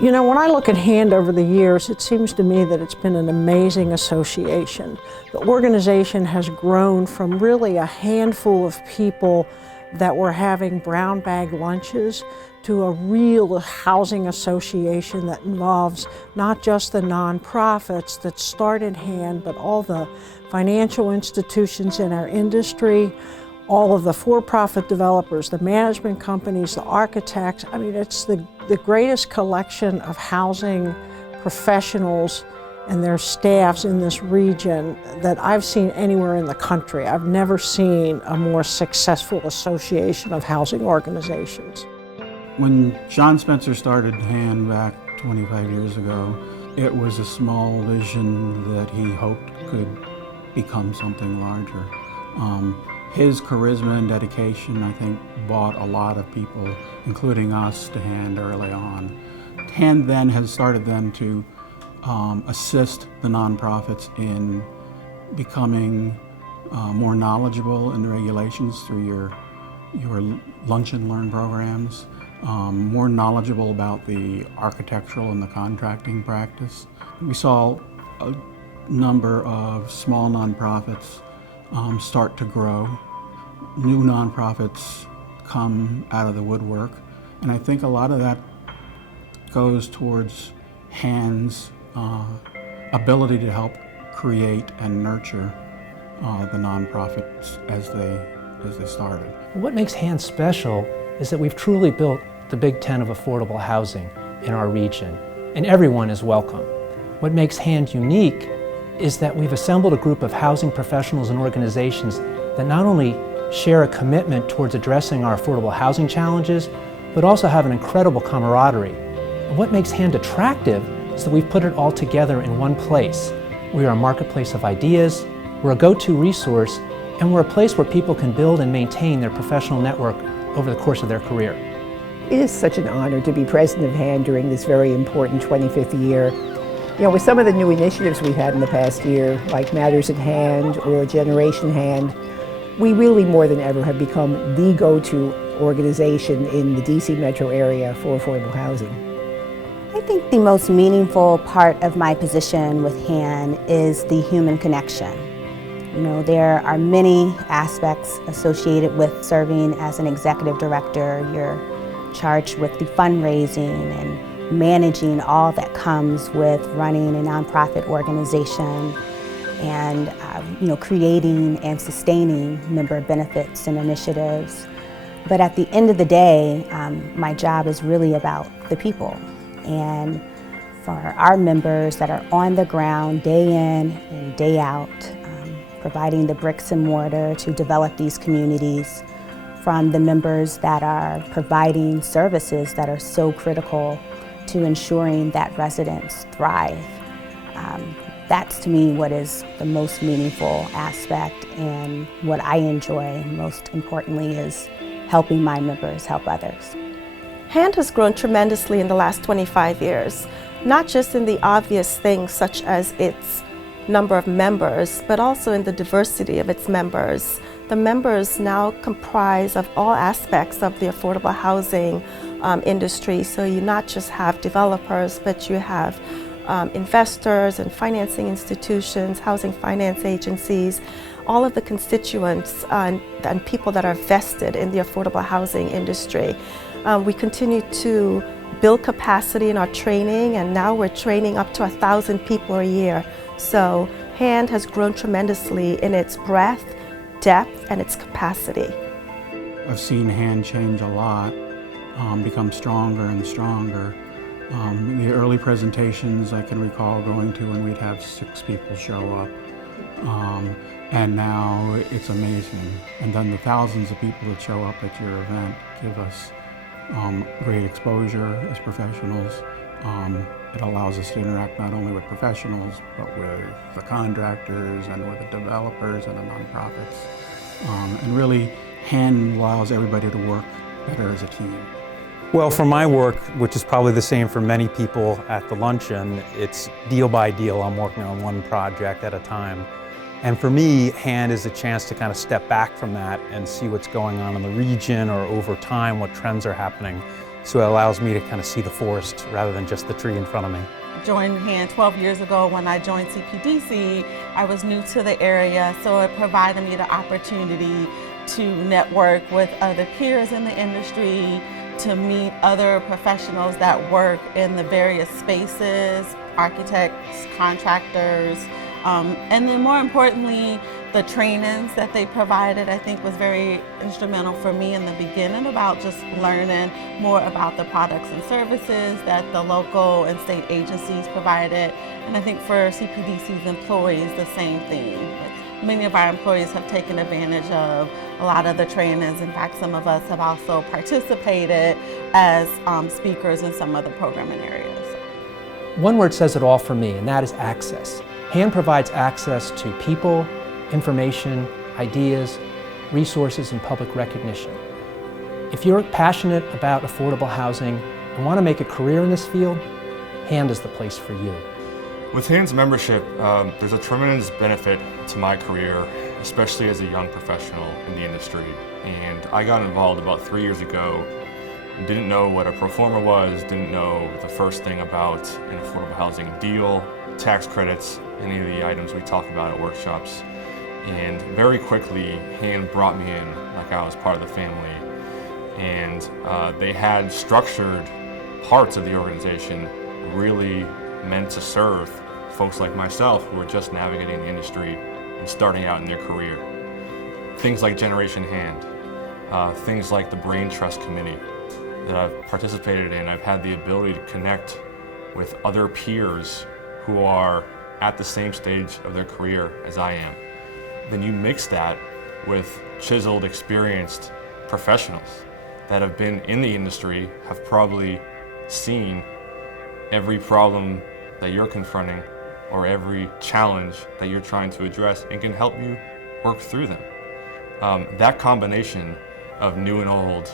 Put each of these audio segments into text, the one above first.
You know, when I look at HAND over the years, it seems to me that it's been an amazing association. The organization has grown from really a handful of people that were having brown bag lunches to a real housing association that involves not just the nonprofits that started HAND, but all the financial institutions in our industry, all of the for-profit developers, the management companies, the architects. I mean, it's the greatest collection of housing professionals and their staffs in this region that I've seen anywhere in the country. I've never seen a more successful association of housing organizations. When John Spencer started HAND back 25 years ago, it was a small vision that he hoped could become something larger. His charisma and dedication, I think, brought a lot of people, including us, to HAND early on. HAND then has started then to assist the nonprofits in becoming more knowledgeable in the regulations through your lunch and learn programs, more knowledgeable about the architectural and the contracting practice. We saw a number of small nonprofits start to grow. New nonprofits come out of the woodwork, and I think a lot of that goes towards HAND's ability to help create and nurture the nonprofits as they started. What makes HAND special is that we've truly built the Big Ten of affordable housing in our region, and everyone is welcome. What makes HAND unique is that we've assembled a group of housing professionals and organizations that not only share a commitment towards addressing our affordable housing challenges, but also have an incredible camaraderie. And what makes HAND attractive is that we've put it all together in one place. We are a marketplace of ideas, we're a go-to resource, and we're a place where people can build and maintain their professional network over the course of their career. It is such an honor to be president of HAND during this very important 25th year. You know, with some of the new initiatives we've had in the past year, like Matters at HAND or Generation HAND, we really more than ever have become the go-to organization in the DC metro area for affordable housing. I think the most meaningful part of my position with HAND is the human connection. You know, there are many aspects associated with serving as an executive director. You're charged with the fundraising and managing all that comes with running a nonprofit organization and creating and sustaining member benefits and initiatives. But at the end of the day, my job is really about the people. And for our members that are on the ground day in and day out, providing the bricks and mortar to develop these communities, from the members that are providing services that are so critical to ensuring that residents thrive. That's to me what is the most meaningful aspect, and what I enjoy most importantly is helping my members help others. HAND has grown tremendously in the last 25 years, not just in the obvious things such as its number of members, but also in the diversity of its members. The members now comprise of all aspects of the affordable housing industry. So you not just have developers, but you have investors and financing institutions, housing finance agencies, all of the constituents and people that are vested in the affordable housing industry. We continue to build capacity in our training, and now we're training up to 1,000 people a year. So HAND has grown tremendously in its breadth, depth, and its capacity. I've seen HAND change a lot, become stronger and stronger. The early presentations I can recall going to when we'd have 6 people show up. And now it's amazing. And then the thousands of people that show up at your event give us great exposure as professionals. It allows us to interact not only with professionals, but with the contractors and with the developers and the nonprofits. And really, HAND allows everybody to work better as a team. Well, for my work, which is probably the same for many people at the luncheon, it's deal by deal. I'm working on one project at a time. And for me, HAND is a chance to kind of step back from that and see what's going on in the region, or over time, what trends are happening. so it allows me to kind of see the forest rather than just the tree in front of me. Joined HAND 12 years ago. When I joined CPDC, I was new to the area, so it provided me the opportunity to network with other peers in the industry, to meet other professionals that work in the various spaces, architects, contractors, and then more importantly, the trainings that they provided, I think, was very instrumental for me in the beginning about just learning more about the products and services that the local and state agencies provided. And I think for CPDC's employees, the same thing. Many of our employees have taken advantage of a lot of the trainings. In fact, some of us have also participated as speakers in some of the programming areas. One word says it all for me, and that is access. HAND provides access to people, information, ideas, resources, and public recognition. If you're passionate about affordable housing and want to make a career in this field, HAND is the place for you. With HAND's membership, there's a tremendous benefit to my career, especially as a young professional in the industry. And I got involved about 3 years ago. Didn't know what a pro forma was, didn't know the first thing about an affordable housing deal, tax credits, any of the items we talk about at workshops. And very quickly, HAND brought me in like I was part of the family. And they had structured parts of the organization really meant to serve folks like myself who are just navigating the industry and starting out in their career. Things like Generation HAND, things like the Brain Trust Committee that I've participated in. I've had the ability to connect with other peers who are at the same stage of their career as I am. Then you mix that with chiseled, experienced professionals that have been in the industry, have probably seen every problem that you're confronting or every challenge that you're trying to address and can help you work through them. That combination of new and old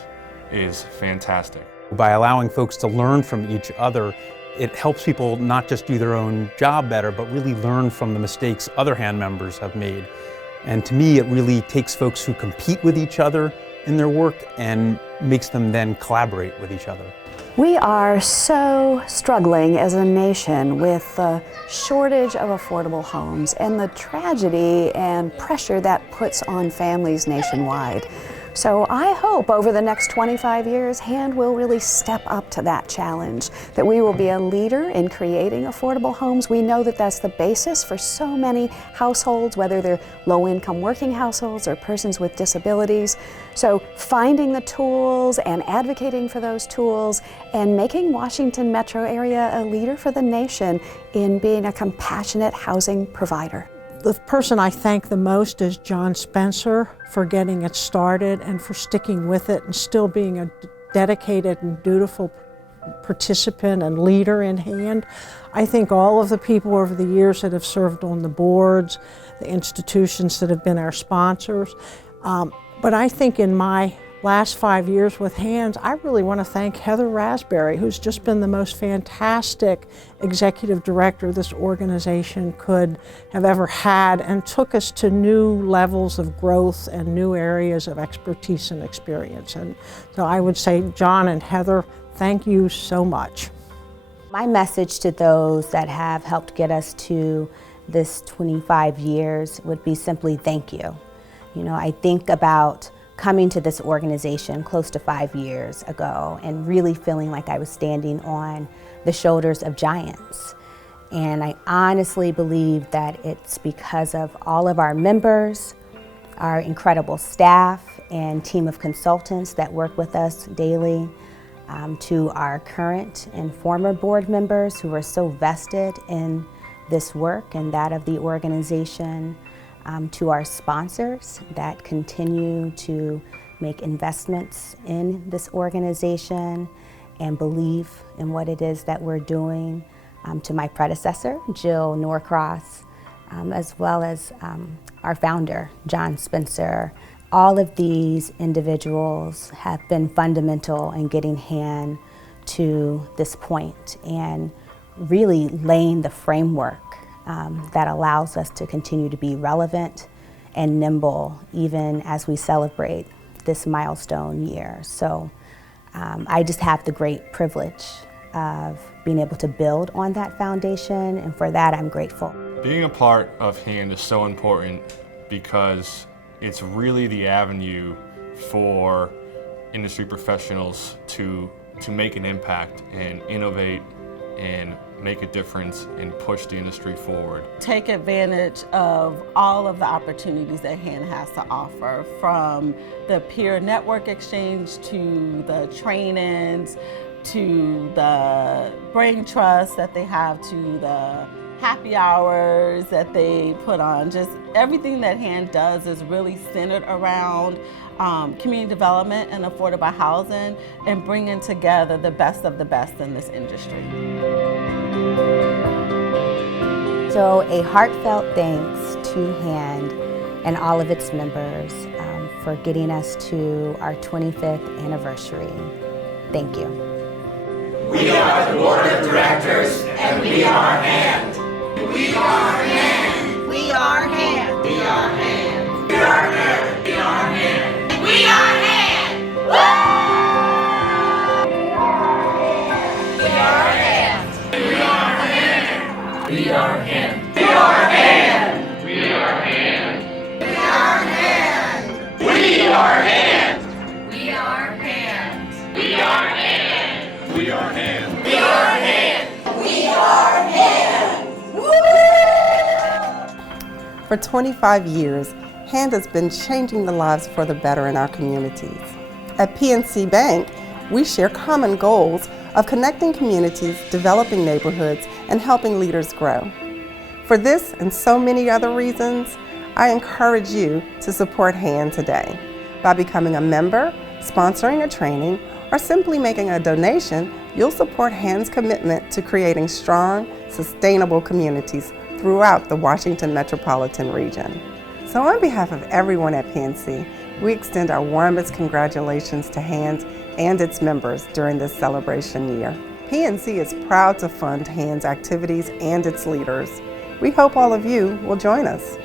is fantastic. By allowing folks to learn from each other, it helps people not just do their own job better, but really learn from the mistakes other HAND members have made. And to me, it really takes folks who compete with each other in their work and makes them then collaborate with each other. We are so struggling as a nation with the shortage of affordable homes and the tragedy and pressure that puts on families nationwide. So I hope over the next 25 years, HAND will really step up to that challenge, that we will be a leader in creating affordable homes. We know that that's the basis for so many households, whether they're low-income working households or persons with disabilities. So finding the tools and advocating for those tools and making Washington metro area a leader for the nation in being a compassionate housing provider. The person I thank the most is John Spencer for getting it started and for sticking with it and still being a dedicated and dutiful participant and leader in HAND. I think all of the people over the years that have served on the boards, the institutions that have been our sponsors, but I think in my last 5 years with HAND, I really want to thank Heather Raspberry, who's just been the most fantastic executive director this organization could have ever had and took us to new levels of growth and new areas of expertise and experience. And so I would say, John and Heather, thank you so much. My message to those that have helped get us to this 25 years would be simply thank you. You know, I think about coming to this organization close to 5 years ago and really feeling like I was standing on the shoulders of giants. And I honestly believe that it's because of all of our members, our incredible staff and team of consultants that work with us daily, to our current and former board members who are so vested in this work and that of the organization, to our sponsors that continue to make investments in this organization and believe in what it is that we're doing, to my predecessor, Jill Norcross, as well as our founder, John Spencer. All of these individuals have been fundamental in getting HAND to this point and really laying the framework that allows us to continue to be relevant and nimble even as we celebrate this milestone year. So I just have the great privilege of being able to build on that foundation, and for that I'm grateful. Being a part of HAND is so important because it's really the avenue for industry professionals to make an impact and innovate and make a difference and push the industry forward. Take advantage of all of the opportunities that HAND has to offer, from the peer network exchange to the trainings, to the brain trust that they have, to the happy hours that they put on. Just everything that HAND does is really centered around community development and affordable housing and bringing together the best of the best in this industry. So a heartfelt thanks to HAND and all of its members for getting us to our 25th anniversary. Thank you. We are the Board of Directors, and we are HAND. We are HAND. We are HAND. We are HAND. We are HAND. We are HAND. We are HAND. We are HAND. We are HAND. We are HAND. We are HAND. We are HAND. We are HAND. We are HAND. We are HAND. We are HAND. We are HAND. We are HAND. We are HAND. For 25 years, HAND has been changing the lives for the better in our communities. At PNC Bank, we share common goals of connecting communities, developing neighborhoods, and helping leaders grow. For this and so many other reasons, I encourage you to support HAND today. By becoming a member, sponsoring a training, or simply making a donation, you'll support HAND's commitment to creating strong, sustainable communities throughout the Washington metropolitan region. So on behalf of everyone at PNC, we extend our warmest congratulations to HAND and its members during this celebration year. PNC is proud to fund HAND's activities and its leaders. We hope all of you will join us.